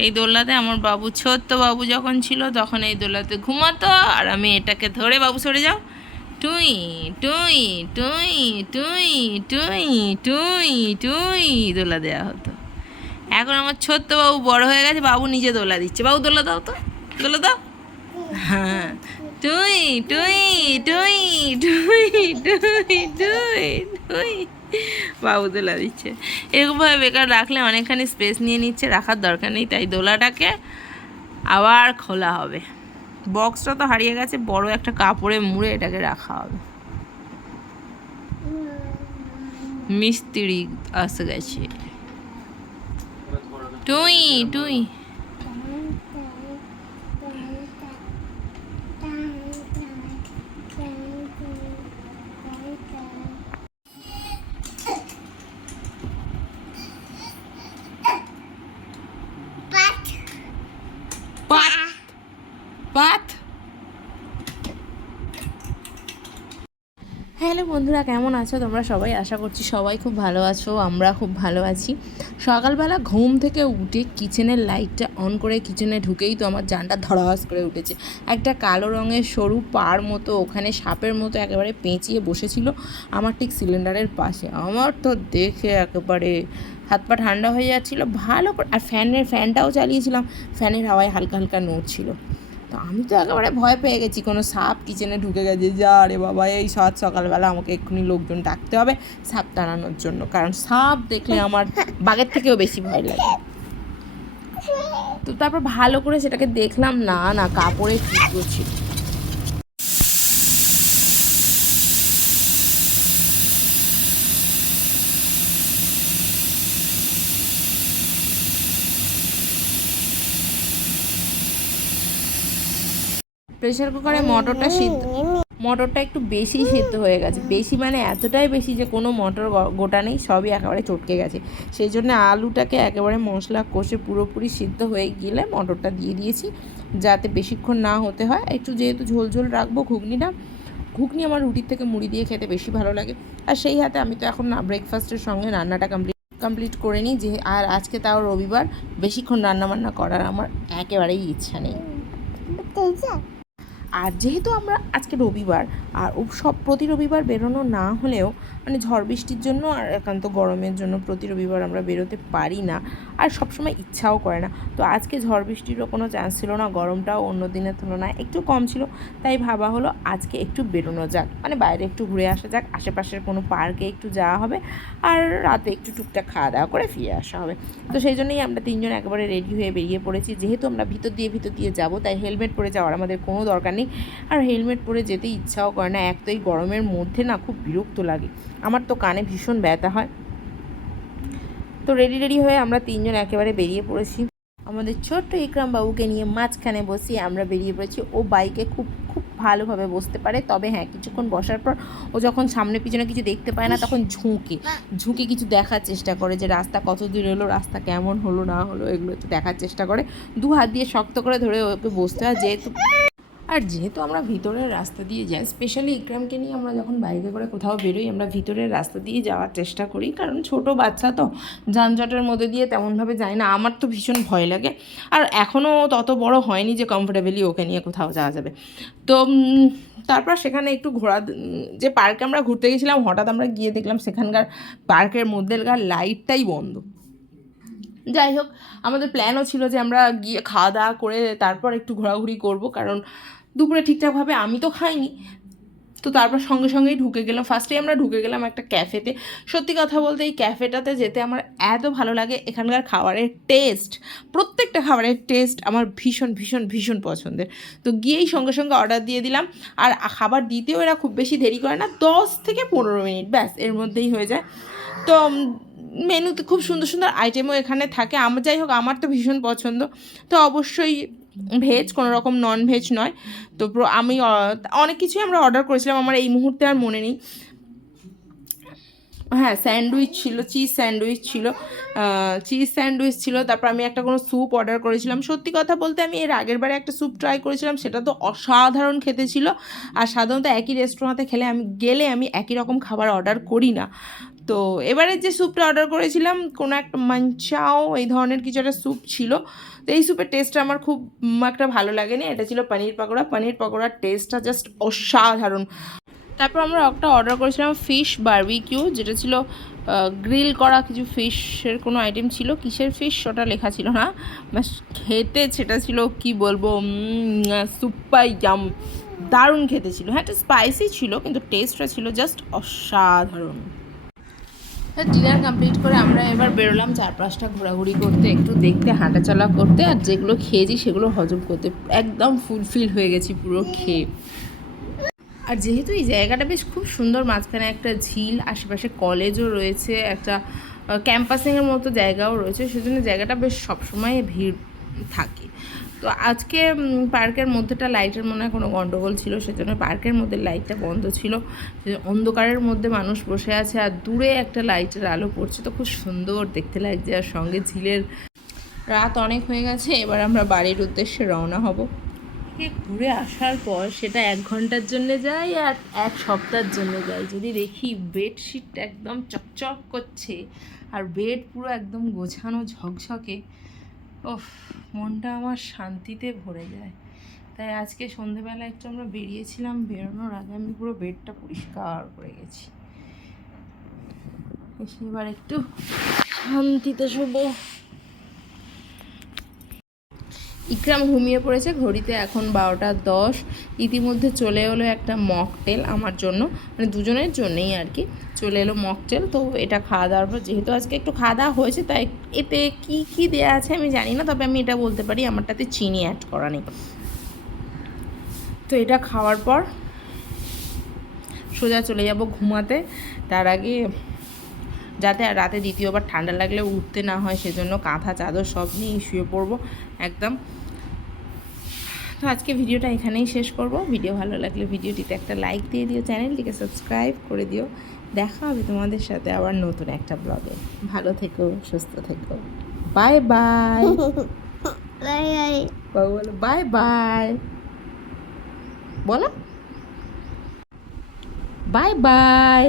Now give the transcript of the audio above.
এই দোলনাতে আমার বাবু ছোট্ট বাবু যখন ছিল তখন এই দোলনাতে ঘুমাতো আর আমি এটাকে ধরে বাবু সরে যাও টুই টুই টুই টুই টুই টুই টুই দোলা দেওয়া হতো এখন আমার ছোট্ট বাবু বড় হয়ে গেছে বাবু নিজে দোলা দিচ্ছে বাবু দোলা দাও তো দোলা দাও হ্যাঁ টুই টুই টুই টুই টুই টুই টুই বাবু দোলা দিচ্ছে। এরকমভাবে বেকার রাখলে অনেকখানি স্পেস নিয়ে নিচ্ছে, রাখার দরকার নেই, তাই দোলাটাকে আবার খোলা হবে। বক্সটা তো হারিয়ে গেছে, বড় একটা কাপড়ে মুড়ে এটাকে রাখা হবে। মিস্ত্রি আসে গেছে। টুই টুই। বন্ধুরা, কেমন আছো? তোমরা সবাই আশা করছি সবাই খুব ভালো আছো, আমরা খুব ভালো আছি। সকালবেলা ঘুম থেকে উঠে কিচেনের লাইটটা অন করে কিচেনে ঢুকেই তো আমার জানটা ধড়াস করে উঠেছে। একটা কালো রঙের সরু পার মতো, ওখানে সাপের মতো একেবারে পেঁচিয়ে বসেছিল আমার ঠিক সিলিন্ডারের পাশে। আমার তো দেখে একেবারে হাত পা ঠান্ডা হয়ে যাচ্ছিল, ভালো করে আর ফ্যানের ফ্যানটাও চালিয়েছিলাম, ফ্যানের হাওয়ায় হালকা হালকা নড়ছিল। তো আমি তো একেবারে ভয় পেয়ে গেছি, কোনো সাপ কিচেনে ঢুকে গেছে, যা রে বাবা, এই সাত সকালবেলা আমাকে এক্ষুনি লোকজন ডাকতে হবে সাপ তাড়ানোর জন্য। কারণ সাপ দেখলে আমার বাঘের থেকেও বেশি ভয় লাগে। তো তারপর ভালো করে সেটাকে দেখলাম, না না, কাপড়ে ঠিক করছি। প্রেশার কুকারে মটরটা সিদ্ধ মটরটা একটু বেশি সিদ্ধ হয়ে গেছে। বেশি মানে এতটাই বেশি যে কোনো মটর গোটা নেই, সবই একেবারে চটকে গেছে। সেই জন্য আলুটাকে একেবারে মশলা কষে পুরোপুরি সিদ্ধ হয়ে গেলে মটরটা দিয়ে দিয়েছি, যাতে বেশিক্ষণ না হতে হয়। একটু যেহেতু ঝোল ঝোল রাখব ঘুগনিটা, ঘুগনি আমার রুটির থেকে মুড়ি দিয়ে খেতে বেশি ভালো লাগে। আর সেই হাতে আমি তো এখন ব্রেকফাস্টের সঙ্গে রান্নাটা কমপ্লিট কমপ্লিট করে নিই, যে আর আজকে তাও রবিবার, বেশিক্ষণ রান্না বান্না করার আমার একেবারেই ইচ্ছা নেই। আর যেহেতু আমরা আজকে রবিবার আর সব প্রতি রবিবার বেরোনো না হলেও মানে ঝড় বৃষ্টির জন্য আর একান্ত গরমের জন্য প্রতি রবিবার আমরা বেরোতে পারি না আর সবসময় ইচ্ছাও করে না। তো আজকে ঝড় বৃষ্টিরও কোনো চান্স ছিল না, গরমটাও অন্য দিনের তুলনায় একটু কম ছিল। তাই ভাবা হলো আজকে একটু বেরোনো যাক মানে বাইরে একটু ঘুরে আসা যাক, আশেপাশের কোনো পার্কে একটু যাওয়া হবে আর রাতে একটু টুকটাক খাওয়া দাওয়া করে ফিরে আসা হবে। তো সেই জন্যই আমরা তিনজন একবারে রেডি হয়ে বেরিয়ে পড়েছি। যেহেতু আমরা ভিতর দিয়ে ভিতর দিয়ে যাব, তাই হেলমেট পরে যাওয়ার আমাদের কোনো দরকার নেই। আর হেলমেট পরে যেতে ইচ্ছাও করে না, এক তো এই গরমের মধ্যে না খুব বিরক্ত লাগে। আমার তো কানে ভীষণ ব্যথা হয়। তো রেডি রেডি হয়ে আমরা তিনজন একেবারে বেরিয়ে পড়েছি। আমাদের ছোট্ট ইকরাম বাবুকে নিয়ে মাঝখানে বসিয়ে আমরা বেরিয়ে পড়েছি। ও বাইকে খুব খুব ভালোভাবে বসতে পারে। তবে হ্যাঁ কিছুক্ষণ বসার পর ও যখন সামনে পিছনে কিছু দেখতে পায় না, তখন ঝুঁকে ঝুঁকে কিছু দেখার চেষ্টা করে যে রাস্তা কত দূর এলো, রাস্তা কেমন হলো, না হলো, এগুলো একটু দেখার চেষ্টা করে। দু হাত দিয়ে শক্ত করে ধরে ওকে বসতে হয়। যেহেতু আর যেহেতু আমরা ভিতরের রাস্তা দিয়ে যাই স্পেশালি ইকরামকে নিয়ে আমরা যখন বাইকে করে কোথাও বেরোই, আমরা ভিতরের রাস্তা দিয়ে যাওয়ার চেষ্টা করি। কারণ ছোট বাচ্চা তো যানজটের মধ্যে দিয়ে তেমনভাবে যায় না, আমার তো ভীষণ ভয় লাগে। আর এখনও তত বড় হয়নি যে কমফোর্টেবলি ওকে নিয়ে কোথাও যাওয়া যাবে। তো তারপর সেখানে একটু ঘোরা যে পার্কে আমরা ঘুরতে গেছিলাম, হঠাৎ আমরা গিয়ে দেখলাম সেখানকার পার্কের মধ্যেকার লাইটটাই বন্ধ। যাই হোক, আমাদের প্ল্যানও ছিল যে আমরা গিয়ে খাওয়া দাওয়া করে তারপর একটু ঘোরাঘুরি করব, কারণ দুপুরে ঠিকঠাকভাবে আমি তো খাইনি। তো তারপর সঙ্গে সঙ্গেই ঢুকে গেলাম। ফার্স্টেই আমরা ঢুকে গেলাম একটা ক্যাফেতে সত্যি কথা বলতে এই ক্যাফেটাতে যেতে আমার এত ভালো লাগে। এখানকার খাবারের টেস্ট প্রত্যেকটা খাবারের টেস্ট আমার ভীষণ ভীষণ ভীষণ পছন্দের। তো গিয়েই সঙ্গে সঙ্গে অর্ডার দিয়ে দিলাম। আর খাবার দিতেও এরা খুব বেশি দেরি করে না। দশ থেকে পনেরো মিনিট ব্যাস, এর মধ্যেই হয়ে যায়। তো মেনুতে খুব সুন্দর সুন্দর আইটেমও এখানে থাকে। আমার যাই হোক, আমার তো ভীষণ পছন্দ। তো অবশ্যই ভেজ কোনো রকম নন ভেজ নয়। তো আমি অনেক কিছুই আমরা অর্ডার করেছিলাম, আমার এই মুহূর্তে আর মনে নেই। হ্যাঁ স্যান্ডউইচ ছিল চিজ স্যান্ডউইচ ছিল চিজ স্যান্ডউইচ ছিল, তারপর আমি একটা কোনো স্যুপ অর্ডার করেছিলাম। সত্যি কথা বলতে, আমি এর আগের বারে একটা স্যুপ ট্রাই করেছিলাম, সেটা তো অসাধারণ খেতে ছিল। আর সাধারণত একই রেস্টুরেন্টে খেলে আমি, গেলে আমি একই রকম খাবার অর্ডার করি না। তো এবারে যে স্যুপটা অর্ডার করেছিলাম, কোনো একটা মাঞ্চাও, এই ধরনের কিছু একটা স্যুপ ছিল। তো এই স্যুপের টেস্টটা আমার খুব একটা ভালো লাগেনি। এটা ছিল পনির পকোড়া। পনির পকোড়ার টেস্টটা জাস্ট অসাধারণ। তারপর আমরা একটা অর্ডার করেছিলাম ফিশ বারবিকিউ যেটা ছিল গ্রিল করা কিছু ফিশের কোনো আইটেম ছিল। কিসের ফিশ ওটা লেখা ছিল না। খেতে সেটা ছিল, কি বলব সুপার জাম দারুণ খেতে ছিল। হ্যাঁ একটা স্পাইসি ছিল, কিন্তু টেস্টটা ছিল জাস্ট অসাধারণ। ডিনার কমপ্লিট করে আমরা এবার বেরোলাম চারপাশটা ঘোরাঘুরি করতে, একটু দেখতে, হাঁটাচলা করতে, আর যেগুলো খেয়েছি সেগুলো হজম করতে। একদম ফুলফিল হয়ে গেছি পুরো খেয়ে। আর যেহেতু এই জায়গাটা বেশ খুব সুন্দর, মাঝখানে একটা ঝিল, আশেপাশে কলেজও রয়েছে, একটা ক্যাম্পাসিংয়ের মতো জায়গাও রয়েছে, সেজন্য জায়গাটা বেশ সবসময় ভিড় থাকে। তো আজকে পার্কের মধ্যেটা লাইটের মনে হয় কোনো গন্ডগোল ছিল, সেজন্য পার্কের মধ্যে লাইটটা বন্ধ ছিল। অন্ধকারের মধ্যে মানুষ বসে আছে আর দূরে একটা লাইটের আলো পড়ছে। তো খুব সুন্দর দেখতে লাগছে আর সঙ্গে ঝিলের রাত অনেক হয়ে গেছে, এবার আমরা বাড়ির উদ্দেশ্যে রওনা হব। ঘুরে আসার পর সেটা এক ঘণ্টার জন্য যাই আর এক সপ্তাহের জন্য যাই যদি দেখি বেডশিটটা একদম চকচক করছে আর বেড পুরো একদম গোছানো ঝকঝকে ওফ মনটা আমার শান্তিতে ভরে যায়। তাই আজকে সন্ধেবেলা একটু আমরা বেরিয়েছিলাম বেরোনোর আগে আমি পুরো বেডটা পরিষ্কার করে গেছি। এসে এবার একটু শান্তিতে শোবো। ইকরাম ঘুমিয়ে পড়েছে, ঘড়িতে এখন বারোটা দশ। ইতিমধ্যে চলে এলো একটা মকটেল আমার জন্য মানে দুজনের জন্যেই আর কি। চলে এলো মকটেল তো এটা খাওয়া দাওয়ার পর যেহেতু আজকে একটু খাওয়া দাওয়া হয়েছে, তাই এতে কি কি দেওয়া আছে আমি জানি না, তবে আমি এটা বলতে পারি, আমারটাতে চিনি অ্যাড করা নেই। তো এটা খাওয়ার পর সোজা চলে যাব ঘুমাতে। তার আগে যাতে রাতে দ্বিতীয়বার ঠান্ডা লাগলে উঠতে না হয় সেজন্য কাঁথা চাদর সব নিয়ে শুয়ে পড়ব একদম। তো আজকে ভিডিওটা এখানেই শেষ করব। ভিডিও ভালো লাগলে ভিডিওটিতে একটা লাইক দিয়ে দিও চ্যানেলটিকে সাবস্ক্রাইব করে দিও। দেখা হবে তোমাদের সাথে আবার নতুন একটা ব্লগে ভালো থেকো সুস্থ থেকো। বাই বাই বলো বাই বাই বলো। Bye bye